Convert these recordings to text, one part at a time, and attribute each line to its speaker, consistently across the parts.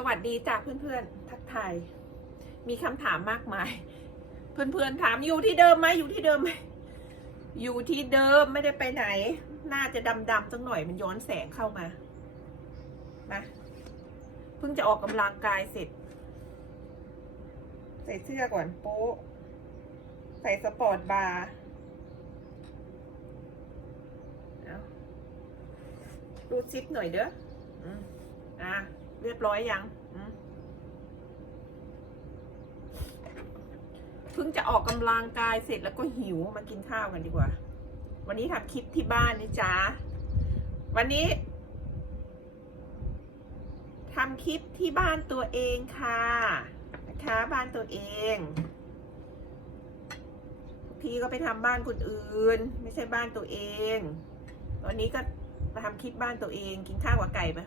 Speaker 1: สวัสดีจ้าเพื่อนๆ ทักทาย มีคำถามมากมาย เพื่อนๆถามอยู่ที่เดิมไหมอยู่ที่เดิมไหมอยู่ที่เดิมไม่ได้ไปไหน น่าจะดำๆสักหน่อยมันย้อนแสงเข้ามา มาเพิ่งจะออกกำลังกายเสร็จ ใส่เสื้อก่อนโป๊ะใส่สปอร์ตบาร์รูดซิปหน่อยเด้ออะเรียบร้อยยังอืมเพิ่งจะออกกำลังกายเสร็จแล้วก็หิวมากินข้าวกันดีกว่า วันนี้ทำคลิปที่บ้านนี่จ้าวันนี้ทำคลิปที่บ้านตัวเองค่ะนะคะบ้านตัวเองพี่ก็ไปทำบ้านคนอื่น ไม่ใช่บ้านตัวเองวันนี้ก็มาทำคลิปบ้านตัวเองกินข้าวกับไก่ไหม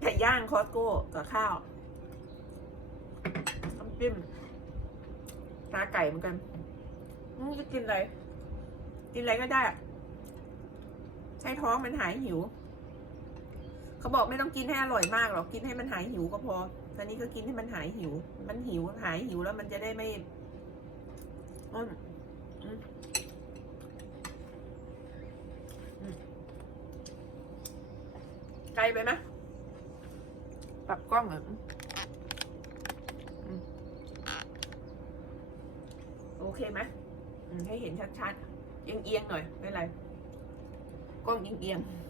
Speaker 1: ไก่ย่างคอสโก้กับข้าวน้ำจิ้ม ตาไก่เหมือนกันอืมจะกินอะไร กินอะไรก็ได้ใช้ท้องมันหายหิว เขาบอกไม่ต้องกินให้อร่อยมากหรอก กินให้มันหายหิวก็พอ ตอนนี้ก็กินให้มันหายหิว มันหิวหายหิวแล้วมันจะได้ไม่อืมไกลไปไหมปรับกล้องเหรอ โอเคไหมอืมให้เห็นชัดๆ เอียงๆหน่อยไม่เป็นไรกล้องเอียงๆ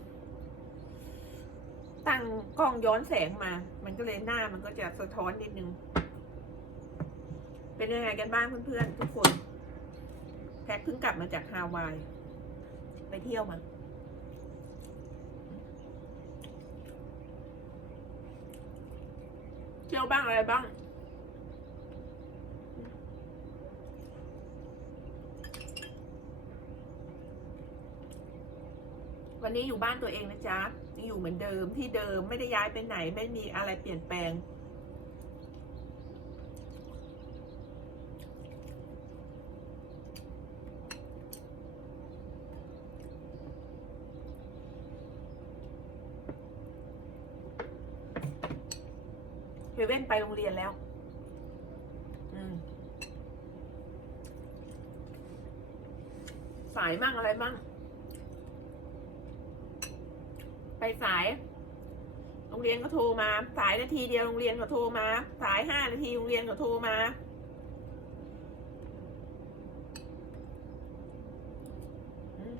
Speaker 1: ตั้งกล้องย้อนแสงมา มันก็เลยหน้ามันก็จะสะท้อนนิดนึง เป็นยังไงกันบ้างเพื่อนๆทุกคนแพทเพิ่งกลับมาจากฮาวาย ไปเที่ยวมาเที่ยวบ้างอะไรบ้าง วันนี้อยู่บ้านตัวเองนะจ๊ะยังอยู่เหมือนเดิมที่เดิมไม่ได้ย้ายไปไหน ไม่มีอะไรเปลี่ยนแปลง เฮเว่นไปโรงเรียนแล้ว อืม สายมั่งอะไรมั่ง ไปสาย โรงเรียนก็โทรมา สายนาทีเดียวโรงเรียนก็โทรมา สายห้านาทีโรงเรียนก็โทรมาอืม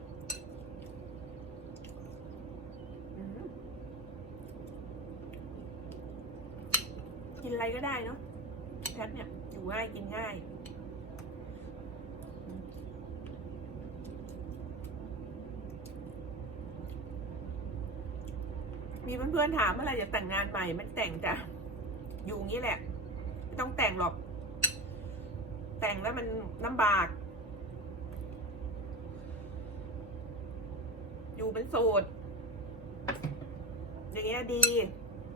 Speaker 1: อืมกินอะไรก็ได้เนาะแพทเนี่ยอยู่ง่ายกินง่าย มี เพื่อนๆถามเมื่อไรจะแต่งงานใหม่ไม่แต่งจ้ะอยู่งี้แหละ ไม่ต้องแต่งหรอก แต่งแล้วมันลำบาก อยู่เป็นโสดอย่างเงี้ยดี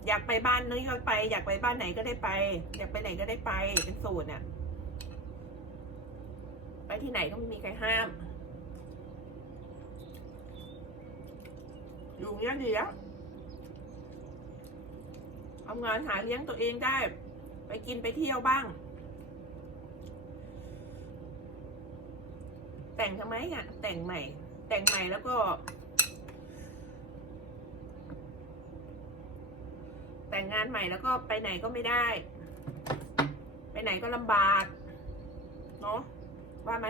Speaker 1: อยากไปบ้านนี้ก็ไป อยากไปบ้านไหนก็ได้ไป อยากไปไหนก็ได้ไป เป็นโสดน่ะ ไปที่ไหนก็ไม่มีใครห้าม อยู่งเงี้ยดีแล้วทำงานหาเลี้ยงตัวเองได้ ไปกินไปเที่ยวบ้าง แต่งทำไมอะ แต่งใหม่ แต่งใหม่แล้วก็ แต่งงานใหม่แล้วก็ไปไหนก็ไม่ได้ ไปไหนก็ลำบาก เนาะว่าไหม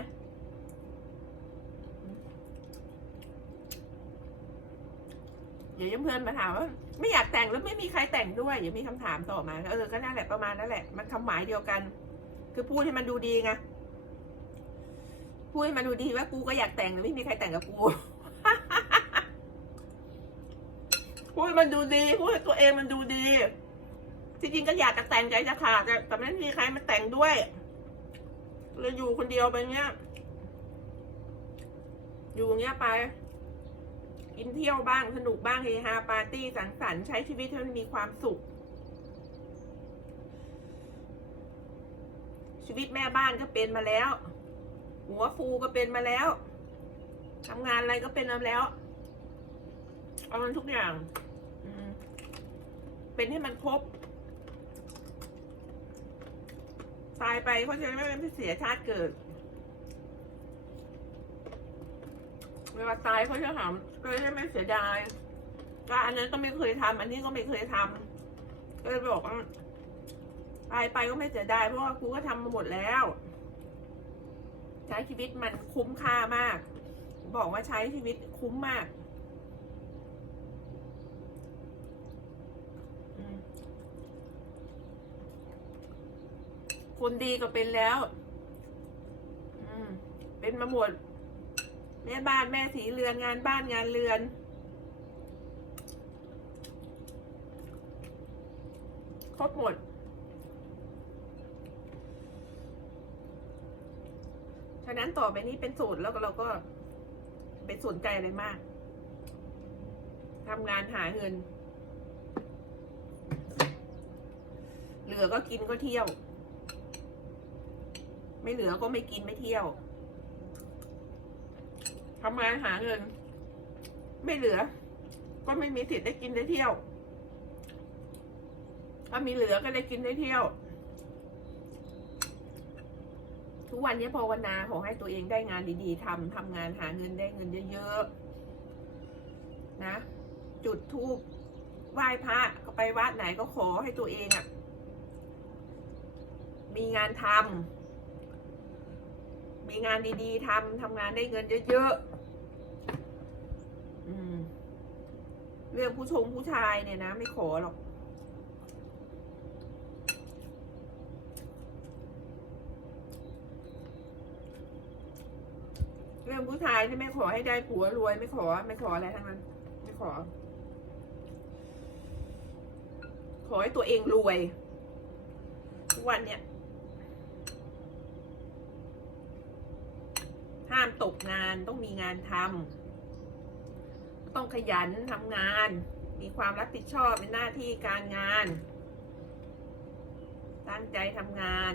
Speaker 1: เดี๋ยวเพื่อนมาถามว่า ไม่อยากแต่งแล้วไม่มีใครแต่งด้วยเดี๋ยวมีคำถามต่อมาเออก็นั่นแหละประมาณนั่นแหละ มันคำหมายเดียวกัน คือพูดให้มันดูดีไงพูดให้มันดูดีว่ากูก็อยากแต่งแต่ไม่มีใครแต่งกับกูพูดมันดูดีพูดตัวเองมันดูดีที่จริงก็อยากจะแต่งใจจะขาดแต่แต่ไม่มีใครมาแต่งด้วยเลยอยู่คนเดียวไปเงี้ยอยู่เงี้ยไป กินเที่ยวบ้างสนุกบ้างเฮฮาปาร์ตี้สังสรรค์ใช้ชีวิตให้มันมีความสุข ชีวิตแม่บ้านก็เป็นมาแล้ว หัวฟูก็เป็นมาแล้วทำงานอะไรก็เป็นมาแล้วเอามันทุกอย่างเป็นให้มันครบตายไปเขาจะไม่เป็นเสียชาติเกิด เวลาตายเขาจะถามก็จะไม่เสียดายก็อันนั้นก็ไม่เคยทำอันนี้ก็ไม่เคยทำก็เลยบอกว่าตายไปก็ไม่เสียดายเพราะว่ากูก็ทำมาหมดแล้ว ใช้ชีวิตมันคุ้มค่ามาก บอกว่าใช้ชีวิตคุ้มมากคนดีก็เป็นแล้ว อืม เป็นมาหมด แม่บ้านแม่สีเรือนงานบ้านงานเรือนครบหมด ฉะนั้นต่อไปนี้เป็นสูตรแล้วก็เราก็เป็นสนใจอะไรมาก ทำงานหาเงิน เหลือก็กินก็เที่ยว ไม่เหลือก็ไม่กินไม่เที่ยว ทำงานหาเงิน ไม่เหลือ ก็ไม่มีสิทธิ์ได้กินได้เที่ยว ถ้ามีเหลือก็ได้กินได้เที่ยว ทุกวันนี้ภาวนาขอให้ตัวเองได้งานดีๆทำทำงานหาเงินได้เงินเยอะๆนะ จุดทูบไหว้พระก็ไปวัดไหนก็ขอให้ตัวเองอะ่ะ มีงานทำมีงานดีๆทำทำงานได้เงินเยอะๆ อืม เรื่องผู้ชงผู้ชายเนี่ยนะ ไม่ขอหรอก เรื่องผู้ชายที่ไม่ขอให้ได้ผัวรวยไม่ขอ ไม่ขออะไรทั้งนั้น ไม่ขอ ขอให้ตัวเองรวยทุกวันเนี่ยห้ามตกงานต้องมีงานทำ ต้องขยันทำงาน มีความรับผิดชอบในหน้าที่การงาน ตั้งใจทำงาน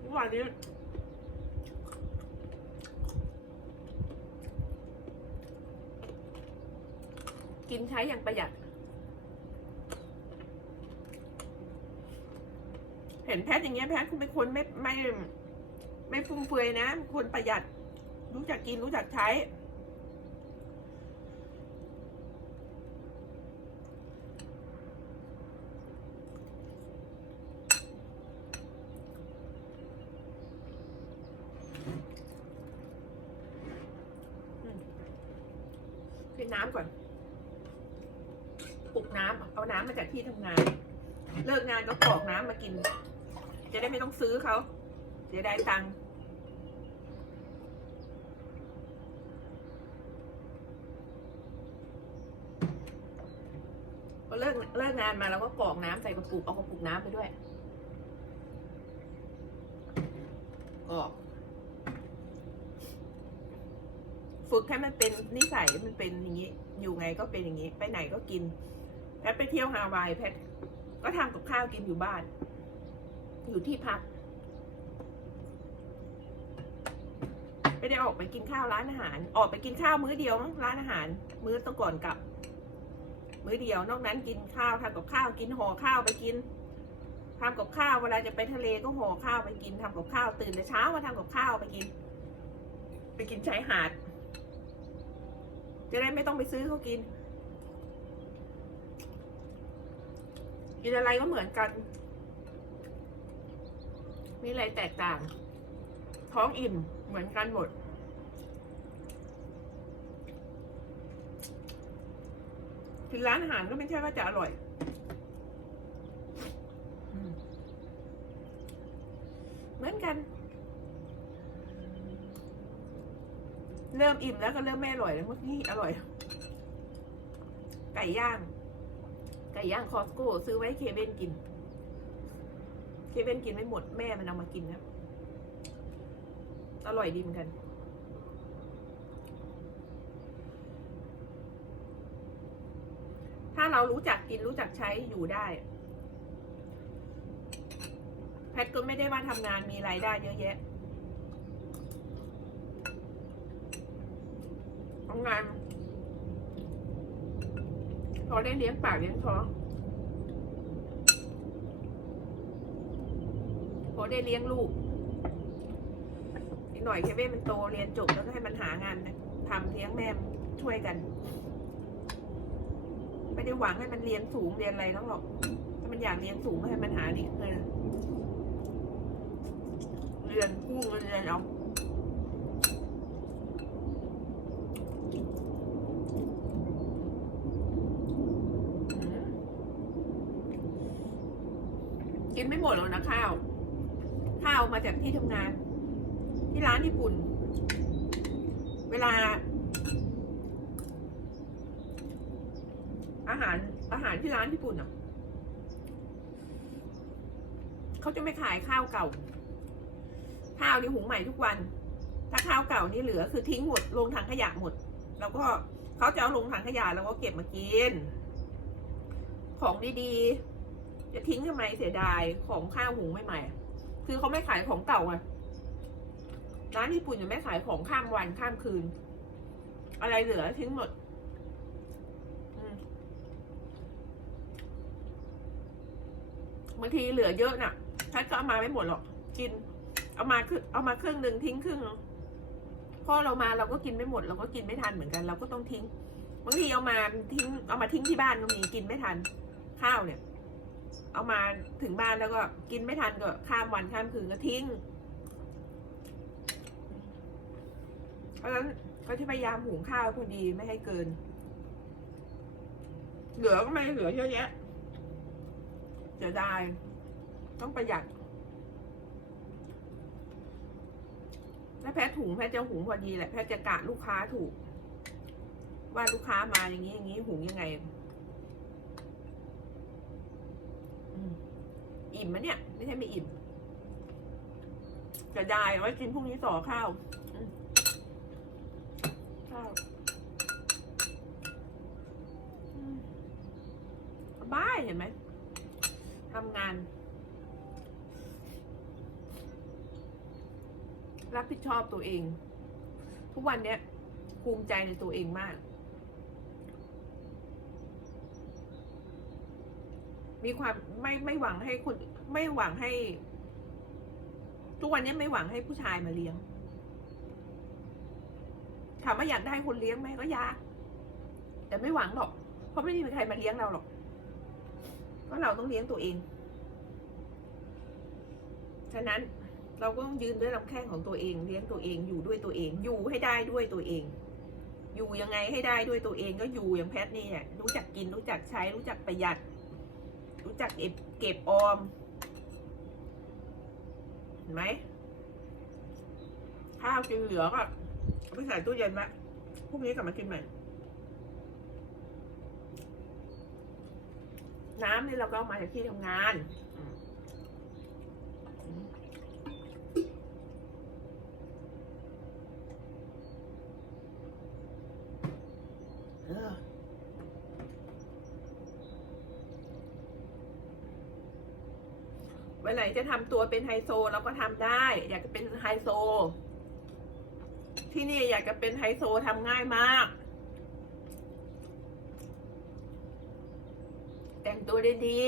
Speaker 1: ทุกวันนี้กินใช้อย่างประหยัด เห็นแพทอย่างเงี้ยแพทคุณเป็นคนไม่ไม่ ไม่ฟุ่มเฟือยนะคนประหยัด รู้จักกินรู้จักใช้กินน้ำก่อนปลุกน้ำเอาน้ำมาจากที่ทำงาน เลิกงานก็กรอกน้ำมากิน จะได้ไม่ต้องซื้อเขาเสียดายตังค์พอเลิกเลิกงานมาเราก็กรอกน้ำใส่กระปุกเอากระปุกน้ำไปด้วยกรอกฝึกให้มันเป็นนิสัยมันเป็นอย่างนี้ อยู่ไงก็เป็นอย่างนี้ ไปไหนก็กินแพทไปเที่ยวฮาวายแพทก็ทำกับข้าวกินอยู่บ้าน อยู่ที่พักไม่ได้ออกไปกินข้าวร้านอาหาร ออกไปกินข้าวมื้อเดียวร้านอาหาร มื้อต้องก่อนกลับ มื้อเดียวนอกนั้นกินข้าวทำกับข้าวกินห่อข้าวไปกินทำกับข้าวเวลาจะไปทะเลก็ห่อข้าวไปกินทำกับข้าวตื่นแต่เช้ามาทำกับข้าวไปกิน ไปกินชายหาด จะได้ไม่ต้องไปซื้อเขากินกินอะไรก็เหมือนกัน มีอะไรแตกต่าง ท้องอิ่มเหมือนกันหมดกินร้านอาหารก็ไม่ใช่ว่าจะอร่อยเหมือนกัน เริ่มอิ่มแล้วก็เริ่มไม่อร่อยแล้วเมื่อกี้อร่อย ไก่ย่าง ไก่ย่างคอสโก้ซื้อไว้เคเว่นกิน เคเว่นกินไม่หมดแม่มันเอามากินนะ อร่อยดีเหมือนกัน ถ้าเรารู้จักกินรู้จักใช้อยู่ได้ แพทก็ไม่ได้ว่าทำงานมีรายได้เยอะแยะทำงานพอได้เลี้ยงปากเลี้ยงท้อง พ อได้เลี้ยงลูก อีกหน่อยเคเว่มันโตเรียนจบแล้วก็ให้มันหางานทำเลี้ยงแม่ช่วยกัน ไม่ได้หวังให้มันเรียนสูงเรียนอะไรทั้งหรอก ถ้ามันอยากเรียนสูงให้มันหาดิเงินเรียนกู้เงินเรียนเอา กินไม่หมดหรอกนะข้าว ข้าวมา จากที่ทำงาน ที่ร้านญี่ปุ่น เวลา อาหารอาหารที่ร้านญี่ปุ่นอะเขาจะไม่ขายข้าวเก่า ข้าวนี่หุงใหม่ทุกวัน ถ้าข้าวเก่านี่เหลือคือทิ้งหมดลงถังขยะหมด แล้วก็เขาจะเอาลงถังขยะแล้วก็เก็บมากิน ของดีๆ จะทิ้งทำไมเสียดายของข้าวหุงใหม่ๆ คือเขาไม่ขายของเก่าอะร้านญี่ปุ่นจะไม่ขายของข้ามวันข้ามคืน อะไรเหลือทิ้งหมดบางทีเหลือเยอะน่ะแพทย์ก็เอามาไม่หมดหรอกกิน เอามาครึ่งเอามาครึ่งหนึ่งทิ้งครึ่งพอเรามาเราก็กินไม่หมด เราก็กินไม่ทันเหมือนกัน เราก็ต้องทิ้งบางทีเอามาทิ้งเอามาทิ้งที่บ้านก็มีกินไม่ทัน ข้าวเนี่ย เอามาถึงบ้านแล้วก็กินไม่ทันก็ข้ามวันข้ามคืนก็ทิ้ง เพราะฉะนั้นก็ที่พยายามหุงข้าวพอดีไม่ให้เกิน เหลือก็ไม่เหลือเยอะแยะเสียดายต้องประหยัดแล้วแพทย์หุงแพทจะหุงพอดีแหละแพทจะกะลูกค้าถูก ว่าลูกค้ามาอย่างนี้อย่างนี้หุงยังไง อืม อิ่มมะเนี่ย ไม่ใช่ไม่อิ่มจะได้ไว้กินพรุ่งนี้ต่อข้าวอืมข้าวอืมสบายเห็นไหมทำงาน รับผิดชอบตัวเอง ทุกวันเนี้ยภูมิใจในตัวเองมาก มีความไม่ไม่หวังให้คนไม่หวังให้ ทุกวันนี้ไม่หวังให้ผู้ชายมาเลี้ยงถามว่าอยากได้คนเลี้ยงไหมก็อยากแต่ไม่หวังหรอก เพราะไม่มีใครมาเลี้ยงเราหรอกเพราะเราต้องเลี้ยงตัวเอง ฉะนั้นเราก็ต้องยืนด้วยลำแข้งของตัวเอง เลี้ยงตัวเองอยู่ด้วยตัวเอง อยู่ให้ได้ด้วยตัวเอง อยู่ยังไงให้ได้ด้วยตัวเองก็อยู่อย่างแพทย์นี่แหละรู้จักกินรู้จักใช้รู้จักประหยัด รู้จักเก็บเก็บออม เห็นไหมข้าวกินเหลือก็เอาไปใส่ตู้เย็นไว้พรุ่งนี้กลับมากินใหม่ น้ำนี่เราก็เอามาจากที่ทำงานเออ วันไหนจะทำตัวเป็นไฮโซเราก็ทำได้ อยากจะเป็นไฮโซ ที่นี่อยากจะเป็นไฮโซทำง่ายมาก แต่งตัวได้ดี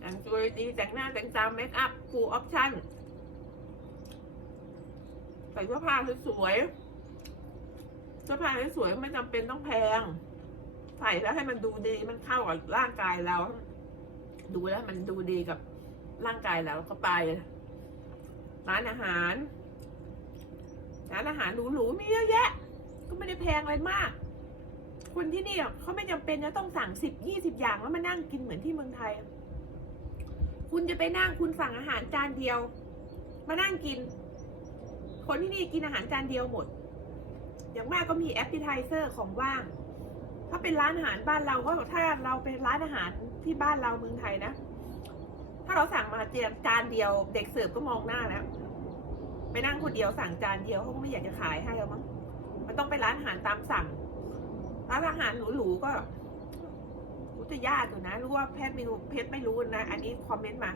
Speaker 1: แต่งตัวได้ดีแต่งหน้าแต่งตาเมคอัพฟูลออปชั่นใส่เสื้อผ้าสวยๆเสื้อผ้าสวยๆไม่จำเป็นต้องแพง ใส่แล้วให้มันดูดีมันเข้ากับร่างกายเรา ดูแล้วมันดูดีกับร่างกายเราก็ไป ร้านอาหาร ร้านอาหารหรูๆมีเยอะแยะ ก็ไม่ได้แพงอะไรมาก คนที่นี่เขาไม่จำเป็นจะต้องสั่งสิบยี่สิบอย่างแล้วมานั่งกินเหมือนที่เมืองไทย คุณจะไปนั่งคุณสั่งอาหารจานเดียว มานั่งกิน คนที่นี่กินอาหารจานเดียวหมด อย่างมากก็มีแอปเปิลไทเซอร์ของว่าง ถ้าเป็นร้านอาหารบ้านเราก็ถ้าเราเป็นร้านอาหาร ที่บ้านเราเมืองไทยนะ ถ้าเราสั่งมาเจียจานเดียว เด็กเสิร์ฟก็มองหน้าแล้วไปนั่งคนเดียวสั่งจานเดียวเขาไม่อยากจะขายให้แล้วมั้งมันต้องไปร้านอาหารตามสั่งร้านอาหารหรูๆก็รู้จะยากอยู่นะรู้ว่าแพทย์ไม่รู้เพชรไม่รู้นะ อันนี้คอมเมนต์มา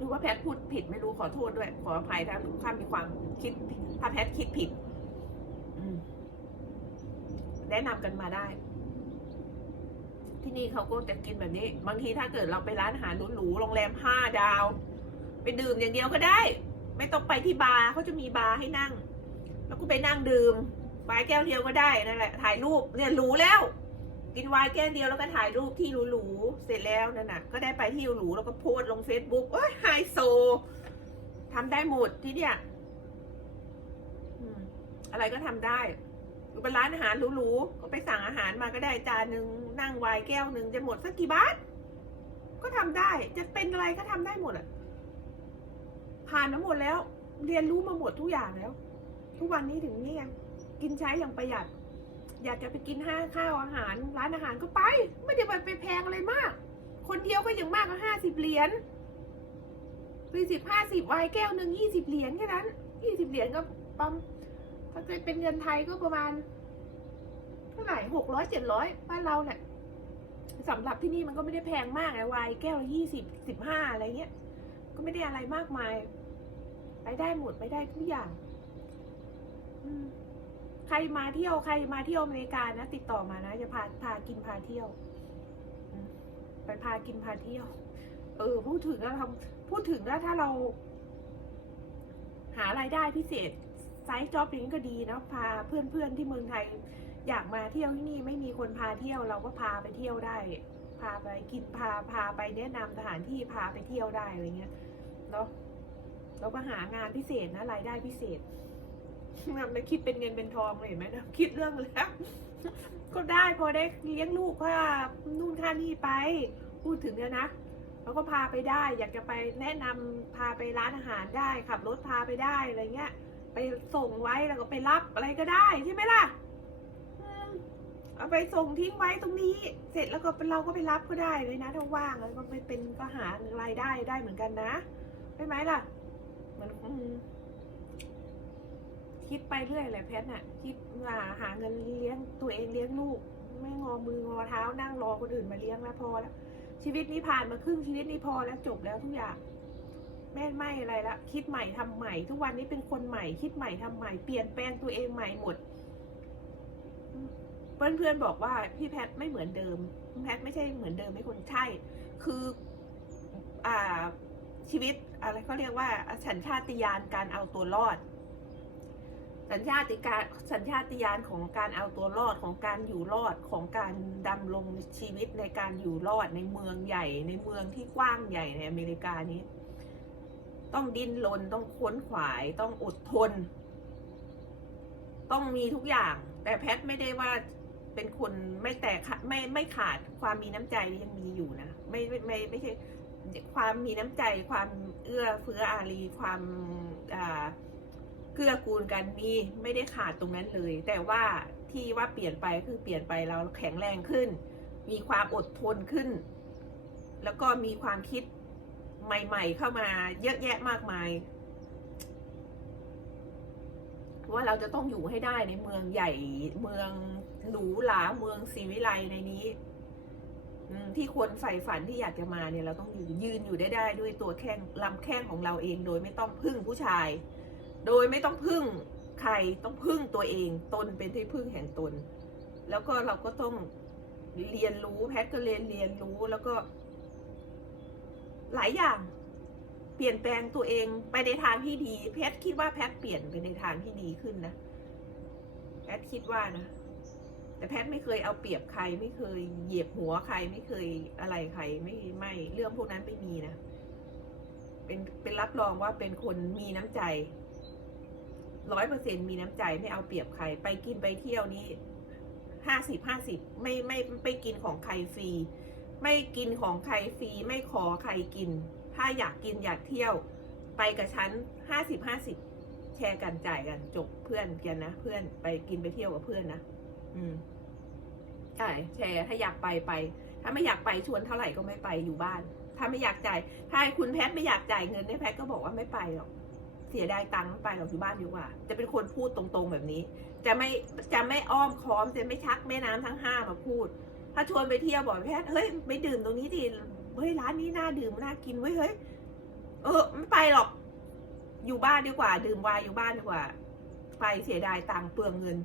Speaker 1: รู้ว่าแพทย์พูดผิดไม่รู้ขอโทษด้วย ขออภัยถ้าข้ามีความคิดถ้าแพทย์คิดผิดแนะนำกันมาได้ ที่นี่เขาก็จะกินแบบนี้ บางทีถ้าเกิดเราไปร้านอาหารหรูๆโรงแรมห้าดาว ไปดื่มอย่างเดียวก็ได้ ไม่ต้องไปที่บาร์เขาจะมีบาร์ให้นั่ง แล้วก็ไปนั่งดื่มวน์แก้วเดียวก็ได้นั่นแหละถ่ายรูปเนี่ยหรูแล้ว กินวน์แก้วเดียวแล้วก็ถ่ายรูปที่หรูๆเสร็จแล้วนั่นน่ะ ก็ได้ไปที่หรูๆแล้วก็โพสลงเฟซบุ๊กโอ้ยไฮโซทำได้หมดที่เนี่ยอืมอะไรก็ทำได้ เป็นร้านอาหารหรูๆก็ไปสั่งอาหารมาก็ได้จานหนึ่งนั่งวน์แก้วหนึ่งจะหมดสักกี่บาทก็ทำได้ จะเป็นอะไรก็ทำได้หมดอะ ผ่านมาหมดแล้ว เรียนรู้มาหมดทุกอย่างแล้ว ทุกวันนี้ถึงนี่ไงกินใช้อย่างประหยัด อยากจะไปกินห้าข้าวอาหาร ร้านอาหารก็ไป ไม่ได้ไปไปแพงอะไรมาก คนเดียวก็อยังมากก็ห้าสิบเหรียญสี่สิบห้าสิบไวน์แก้วหนึ่งยี่สิบเหรียญแค่นั้นยี่สิบเหรียญก็ปั๊ม ถ้าเกิดเป็นเงินไทยก็ประมาณเท่าไหร่หกร้อยเจ็ดร้อยบ้านเราเนี่ยสำหรับที่นี่มันก็ไม่ได้แพงมากไงวายแก้วยี่สิบสิบห้าอะไรเงี้ย ก็ไม่ได้อะไรมากมาย ไปได้หมดไปได้ทุกอย่างใครมาเที่ยวใครมาเที่ยวอเมริกานะติดต่อมานะ จะพาพากินพาเที่ยวไปพากินพาเที่ยว เออ พูดถึงแล้วทำพูดถึงแล้วถ้าเรา หารายได้พิเศษ ไซต์จ็อบนี้ก็ดีนะพาเพื่อนๆที่เมืองไทย อยากมาเที่ยวที่นี่ไม่มีคนพาเที่ยวเราก็พาไปเที่ยวได้ พาไปกินพาพาไปแนะนำสถานที่พาไปเที่ยวได้อะไรเงี้ยเนาะเราก็หางานพิเศษนะรายได้พิเศษไม่คิดเป็นเงินเป็นทองเลยเห็นไหมนะคิดเรื่องแล้วก็ได้พอได้เลี้ยงลูกค่านู่นค่านี่ไป พูดถึงเนี่ยนะเราก็พาไปได้ อยากจะไปแนะนำพาไปร้านอาหารได้ ขับรถพาไปได้อะไรเงี้ย ไปส่งไว้แล้วก็ไปรับอะไรก็ได้ใช่ไหมล่ะเอาไปส่งทิ้งไว้ตรงนี้ เสร็จแล้วก็เป็นเราก็ไปรับก็ได้เลยนะถ้าว่างแล้วก็ไปเป็นก็หารายได้ได้เหมือนกันนะใช่ไหมล่ะมือนมคิดไปเรื่อยแหละแพทน่ะ คิดว่าหาเงินเลี้ยงตัวเองเลี้ยงลูก ไม่งอมืองอเท้านั่งรอคนอื่นมาเลี้ยงแล้วพอแล้วชีวิตนี้ผ่านมาครึ่งชีวิตนี้พอแล้วจบแล้วทุกอย่าง แม่ไม่อะไรละคิดใหม่ทำใหม่ ทุกวันนี้เป็นคนใหม่ คิดใหม่ทำใหม่เปลี่ยนแปลงตัวเองใหม่หมดเพื่อนเพื่อนๆบอกว่าพี่แพทไม่เหมือนเดิมแพทไม่ใช่เหมือนเดิมไม่คนใช่ คืออ่าชีวิตอะไรเขาเรียกว่าสัญชาตญาณการเอาตัวรอด สัญชาติการสัญชาตญาณของการเอาตัวรอดของการอยู่รอดของการดำรงชีวิตในการอยู่รอดในเมืองใหญ่ ในเมืองที่กว้างใหญ่ในอเมริกานี้ ต้องดิ้นรนต้องค้นขวายต้องอดทน ต้องมีทุกอย่าง แต่แพทไม่ได้ว่าเป็นคนไม่แตกไม่ไม่ขาดความมีน้ำใจยังมีอยู่นะไม่ไม่ไม่ไม่ใช่ความมีน้ำใจความเอื้อเฟื้ออารีความอ่าเกื้อกูลกันมีไม่ได้ขาดตรงนั้นเลย แต่ว่าที่ว่าเปลี่ยนไปคือเปลี่ยนไปเราแข็งแรงขึ้น มีความอดทนขึ้น แล้วก็มีความคิด ใหม่ ๆ เข้ามาเยอะแยะมากมาย ว่าเราจะต้องอยู่ให้ได้ในเมืองใหญ่ เมืองหรูหราเมืองศรีวิไลในนี้ที่ควรใฝ่ฝันที่อยากจะมาเนี่ยเราต้องอยู่ยืนอยู่ได้ได้ด้วยตัวแข้งลำแข้งของเราเองโดยไม่ต้องพึ่งผู้ชาย โดยไม่ต้องพึ่งใครต้องพึ่งตัวเอง ตนเป็นที่พึ่งแห่งตน แล้วก็เราก็ต้องเรียนรู้แพทย์ก็เรียนเรียนรู้แล้วก็ หลายอย่าง เปลี่ยนแปลงตัวเองไปในทางที่ดี แพทคิดว่าแพทเปลี่ยนไปในทางที่ดีขึ้นนะแพทคิดว่านะแต่แพทไม่เคยเอาเปรียบใครไม่เคยเหยียบหัวใครไม่เคยอะไรใครไม่ไม่เรื่องพวกนั้นไม่มีนะเป็นเป็นรับรองว่าเป็นคนมีน้ำใจร้อยเปอร์เซ็นมีน้ำใจไม่เอาเปรียบใคร ไปกินไปเที่ยวนี้ห้าสิบห้าสิบไม่ไม่ไม่กินของใครฟรี ไม่กินของใครฟรีไม่ขอใครกิน ถ้าอยากกินอยากเที่ยว ไปกับฉันห้าสิบห้าสิบแชร์กันจ่ายกันจบเพื่อนกันนะเพื่อนไปกินไปเที่ยวกับเพื่อนนะอืมใช่แชร์ถ้าอยากไปไป ถ้าไม่อยากไปชวนเท่าไหร่ก็ไม่ไปอยู่บ้าน ถ้าไม่อยากจ่ายถ้าคุณแพทไม่อยากจ่ายเงินเนี่ยแพทก็บอกว่าไม่ไปหรอกเสียดายตังค์ไปหรอกอยู่บ้านดีกว่า จะเป็นคนพูดตรงๆแบบนี้ จะไม่จะไม่อ้อมค้อมจะไม่ชักแม่น้ำทั้งห้ามาพูด ถ้าชวนไปเที่ยวบอกแพทย์เฮ้ยไม่ดื่มตรงนี้ดิเฮ้ยร้านนี้น่าดื่มน่ากินเว้ยเฮ้ยเออไม่ไปหรอก อยู่บ้านดีกว่า ดื่มวน์อยู่บ้านดีกว่า ไปเสียดายตังค์เปลืองเงิน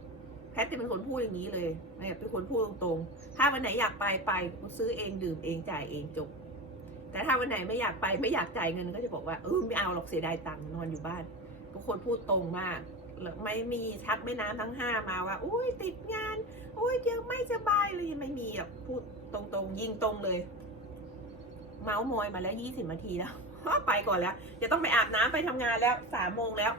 Speaker 1: แพทจะเป็นคนพูดอย่างนี้เลยเนี่ยเป็นคนพูดตรงๆ ถ้าวันไหนอยากไปไปซื้อเองดื่มเองจ่ายเองจบแต่ถ้าวันไหนไม่อยากไปไม่อยากจ่ายเงินก็จะบอกว่าเออไม่เอาหรอกเสียดายตังค์นอนอยู่บ้านทุกคนพูดตรงมากแล้วไม่มีชักไม่น้ำทั้งห้ามาว่า อุ้ยติดงาน อุ้ยยังไม่สบายเลยไม่มีอะพูดตรงๆ ยิงตรงเลย เมาส์มอยมาแล้วยี่สิบนาทีแล้วไปก่อนแล้ว จะต้องไปอาบน้ำไปทำงานแล้วสามโมงแล้ว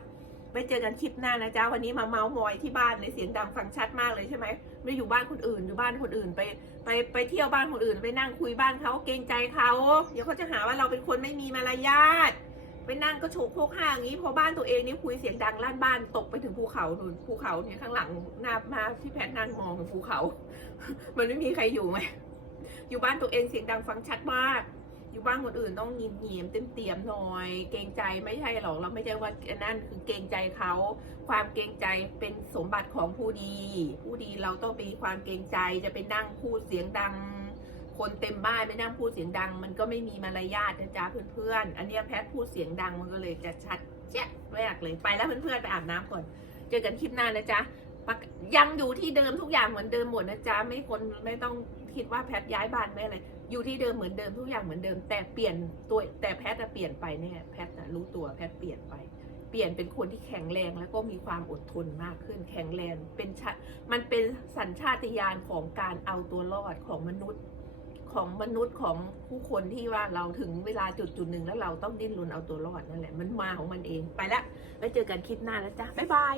Speaker 1: ไปเจอกันคลิปหน้านะจ๊ะวันนี้มาเมาส์มอยที่บ้านเลยเสียงดังฟังชัดมากเลยใช่ไหมไม่ได้อยู่บ้านคนอื่นอยู่บ้านคนอื่นไปไปไปเที่ยวบ้านคนอื่นไปนั่งคุยบ้านเขาเกรงใจเขาเดี๋ยวเขาจะหาว่าเราเป็นคนไม่มีมารยาท ไปนั่งก็โฉกโคกห้างอย่างนี้พอบ้านตัวเองนี่คุยเสียงดังลั่นบ้านตกไปถึงภูเขาหนุนภูเขาเนี่ยข้างหลังหน้ามาที่แพทนั่งมองถึงภูเขา มันไม่มีใครอยู่ไหมอยู่บ้านตัวเองเสียงดังฟังชัดมากอยู่บ้านคนอื่นต้องเงียบเงียบเต็มเตียมหน่อย เกรงใจไม่ใช่หรอกเราไม่ใช่ว่านั่นคือเกรงใจเขาความเกรงใจเป็นสมบัติของผู้ดี ผู้ดีเราต้องมีความเกรงใจจะไปนั่งพูดเสียงดัง คนเต็มบ้านไปนั่งพูดเสียงดัง มันก็ไม่มีมารยาทนะจ๊ะเพื่อนๆ อันเนี้ยแพทพูดเสียงดังมันก็เลยจะชัดแจ๊ะแรกเลยไปแล้วเพื่อนๆไปอาบน้ำก่อน เจอกันคลิปหน้านะจ๊ะยังอยู่ที่เดิมทุกอย่างเหมือนเดิมหมดนะจ๊ะไม่คนไม่ต้องคิดว่าแพทย้ายบ้านไม่อะไรอยู่ที่เดิมเหมือนเดิมทุกอย่างเหมือนเดิม แต่เปลี่ยนตัวแต่แพทย์อะเปลี่ยนไปแน่แพทย์อะรู้ตัวแพทเปลี่ยนไป เปลี่ยนเป็นคนที่แข็งแรงแล้วก็มีความอดทนมากขึ้น แข็งแรงเป็นมันเป็นสัญชาตญาณของการเอาตัวรอดของมนุษย์ ของมนุษย์ของผู้คนที่ว่าเราถึงเวลาจุดจุดหนึ่งแล้วเราต้องดิ้นรนเอาตัวรอดนั่นแหละ มันมาของมันเองไปละแล้วเจอกันคลิปหน้าแล้วจ้ะบ๊ายบาย